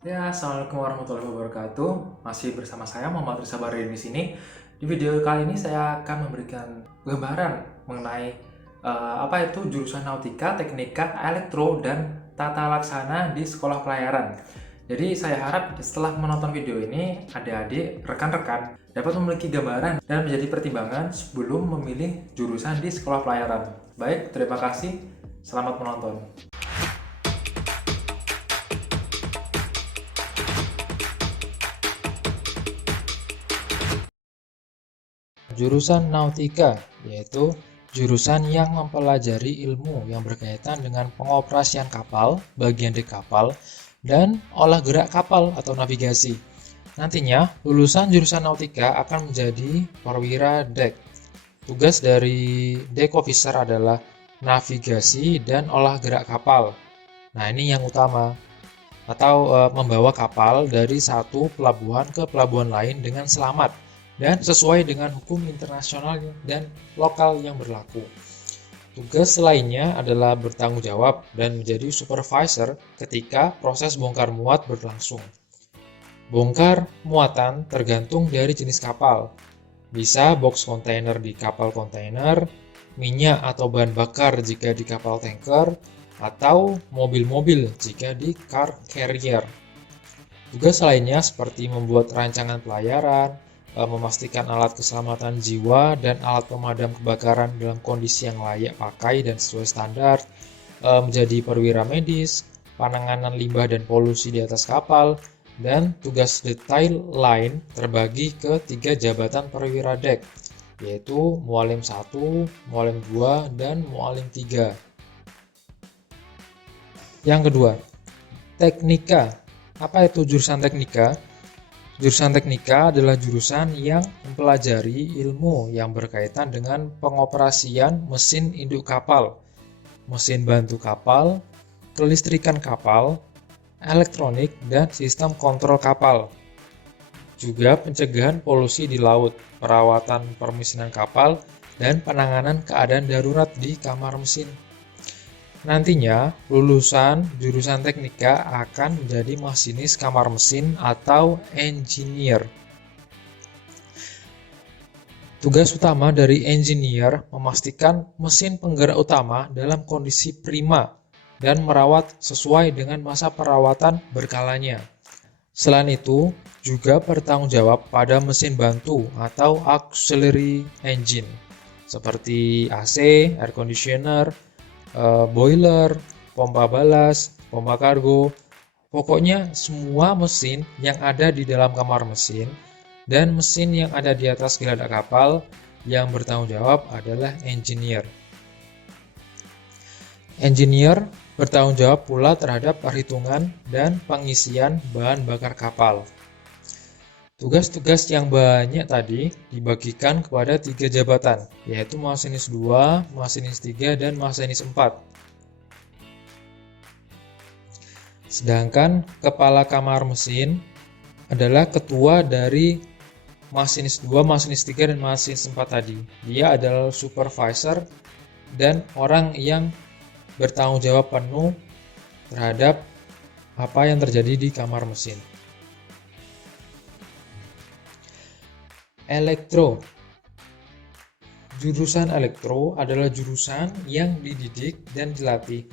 Ya, assalamualaikum warahmatullahi wabarakatuh. Masih bersama saya Muhammad Rizal Sabari di sini. Di video kali ini saya akan memberikan gambaran mengenai apa itu jurusan Nautika, Teknika, Elektro, dan Tata Laksana di Sekolah Pelayaran. Jadi saya harap setelah menonton video ini, adik-adik, rekan-rekan dapat memiliki gambaran dan menjadi pertimbangan sebelum memilih jurusan di Sekolah Pelayaran. Baik, terima kasih. Selamat menonton. Jurusan Nautika, yaitu jurusan yang mempelajari ilmu yang berkaitan dengan pengoperasian kapal, bagian dek kapal, dan olah gerak kapal atau navigasi. Nantinya, lulusan jurusan Nautika akan menjadi perwira dek. Tugas dari dek officer adalah navigasi dan olah gerak kapal. Nah, ini yang utama. Atau membawa kapal dari satu pelabuhan ke pelabuhan lain dengan selamat dan sesuai dengan hukum internasional dan lokal yang berlaku. Tugas lainnya adalah bertanggung jawab dan menjadi supervisor ketika proses bongkar muat berlangsung. Bongkar muatan tergantung dari jenis kapal. Bisa box kontainer di kapal kontainer, minyak atau bahan bakar jika di kapal tanker, atau mobil-mobil jika di car carrier. Tugas lainnya seperti membuat rancangan pelayaran, memastikan alat keselamatan jiwa dan alat pemadam kebakaran dalam kondisi yang layak pakai dan sesuai standar, menjadi perwira medis, penanganan limbah dan polusi di atas kapal, dan tugas detail lain terbagi ke 3 jabatan perwira dek, yaitu Mualim 1, Mualim 2, dan Mualim 3. Yang kedua, teknika. Apa itu jurusan teknika? Jurusan teknika adalah jurusan yang mempelajari ilmu yang berkaitan dengan pengoperasian mesin induk kapal, mesin bantu kapal, kelistrikan kapal, elektronik, dan sistem kontrol kapal. Juga pencegahan polusi di laut, perawatan permesinan kapal, dan penanganan keadaan darurat di kamar mesin. Nantinya, lulusan jurusan teknika akan menjadi masinis kamar mesin atau engineer. Tugas utama dari engineer memastikan mesin penggerak utama dalam kondisi prima dan merawat sesuai dengan masa perawatan berkalanya. Selain itu, juga bertanggung jawab pada mesin bantu atau auxiliary engine, seperti AC, air conditioner, boiler, pompa balas, pompa kargo, pokoknya semua mesin yang ada di dalam kamar mesin dan mesin yang ada di atas geladak kapal yang bertanggung jawab adalah engineer. Engineer bertanggung jawab pula terhadap perhitungan dan pengisian bahan bakar kapal. Tugas-tugas yang banyak tadi dibagikan kepada 3 jabatan, yaitu masinis 2, masinis 3, dan masinis 4. Sedangkan kepala kamar mesin adalah ketua dari masinis 2, masinis 3, dan masinis 4 tadi. Dia adalah supervisor dan orang yang bertanggung jawab penuh terhadap apa yang terjadi di kamar mesin. Elektro. Jurusan elektro adalah jurusan yang dididik dan dilatih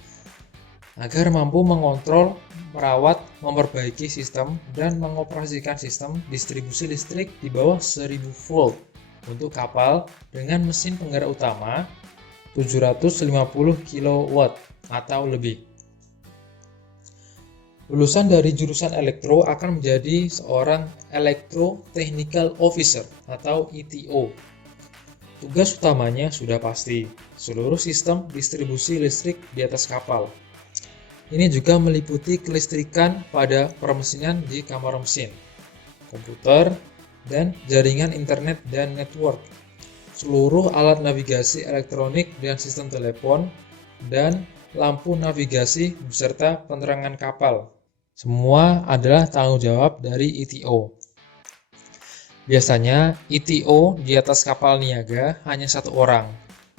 agar mampu mengontrol, merawat, memperbaiki sistem, dan mengoperasikan sistem distribusi listrik di bawah 1000 volt untuk kapal dengan mesin penggerak utama 750 kW atau lebih. Lulusan dari jurusan elektro akan menjadi seorang Electro Technical Officer atau ETO. Tugas utamanya sudah pasti, seluruh sistem distribusi listrik di atas kapal. Ini juga meliputi kelistrikan pada permesinan di kamar mesin, komputer, dan jaringan internet dan network, seluruh alat navigasi elektronik dan sistem telepon, dan lampu navigasi beserta penerangan kapal. Semua adalah tanggung jawab dari ETO. Biasanya, ETO di atas kapal niaga hanya 1 orang.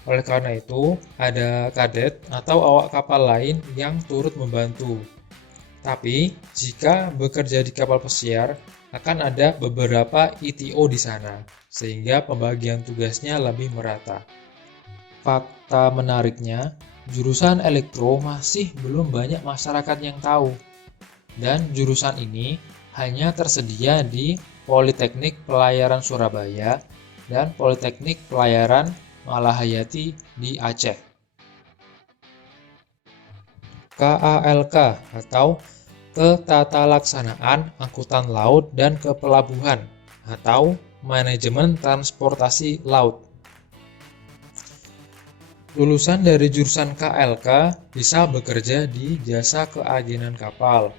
Oleh karena itu, ada kadet atau awak kapal lain yang turut membantu. Tapi, jika bekerja di kapal pesiar, akan ada beberapa ETO di sana, sehingga pembagian tugasnya lebih merata. Fakta menariknya, jurusan elektro masih belum banyak masyarakat yang tahu. Dan jurusan ini hanya tersedia di Politeknik Pelayaran Surabaya dan Politeknik Pelayaran Malahayati di Aceh. KALK atau Ketatalaksanaan Angkutan Laut dan Kepelabuhan atau Manajemen Transportasi Laut. Lulusan dari jurusan KLK bisa bekerja di jasa keagenan kapal,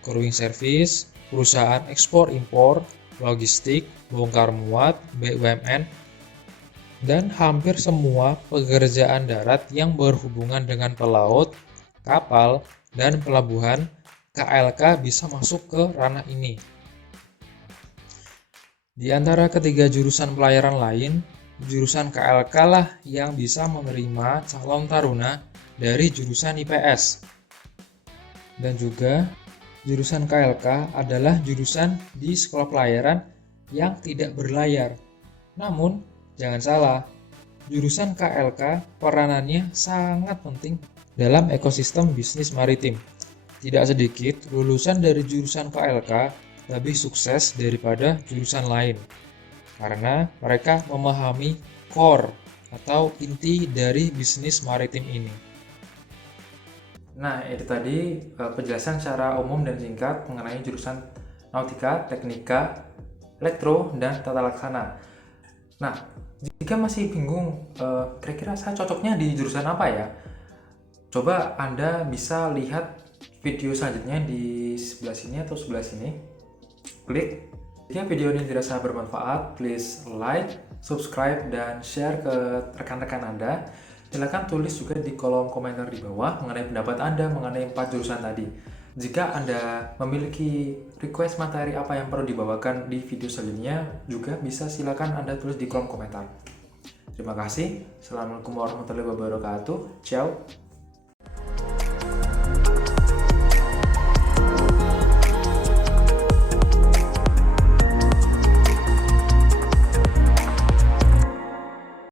crewing service, perusahaan ekspor-impor, logistik, bongkar muat, BUMN, dan hampir semua pekerjaan darat yang berhubungan dengan pelaut, kapal, dan pelabuhan. KLK bisa masuk ke ranah ini. Di antara ketiga jurusan pelayaran lain, jurusan KLK lah yang bisa menerima calon taruna dari jurusan IPS. Dan juga jurusan KLK adalah jurusan di sekolah pelayaran yang tidak berlayar. Namun, jangan salah, jurusan KLK peranannya sangat penting dalam ekosistem bisnis maritim. Tidak sedikit lulusan dari jurusan KLK lebih sukses daripada jurusan lain, karena mereka memahami core atau inti dari bisnis maritim ini. Nah, itu tadi penjelasan secara umum dan singkat mengenai jurusan Nautika, Teknika, Elektro, dan Tata Laksana. Nah, jika masih bingung, kira-kira saya cocoknya di jurusan apa ya? Coba Anda bisa lihat video selanjutnya di sebelah sini atau sebelah sini. Klik. Jika video ini dirasa bermanfaat, please like, subscribe, dan share ke rekan-rekan Anda. Silakan tulis juga di kolom komentar di bawah mengenai pendapat Anda mengenai 4 jurusan tadi. Jika Anda memiliki request materi apa yang perlu dibawakan di video selanjutnya, juga bisa silakan Anda tulis di kolom komentar. Terima kasih. Assalamualaikum warahmatullahi wabarakatuh. Ciao.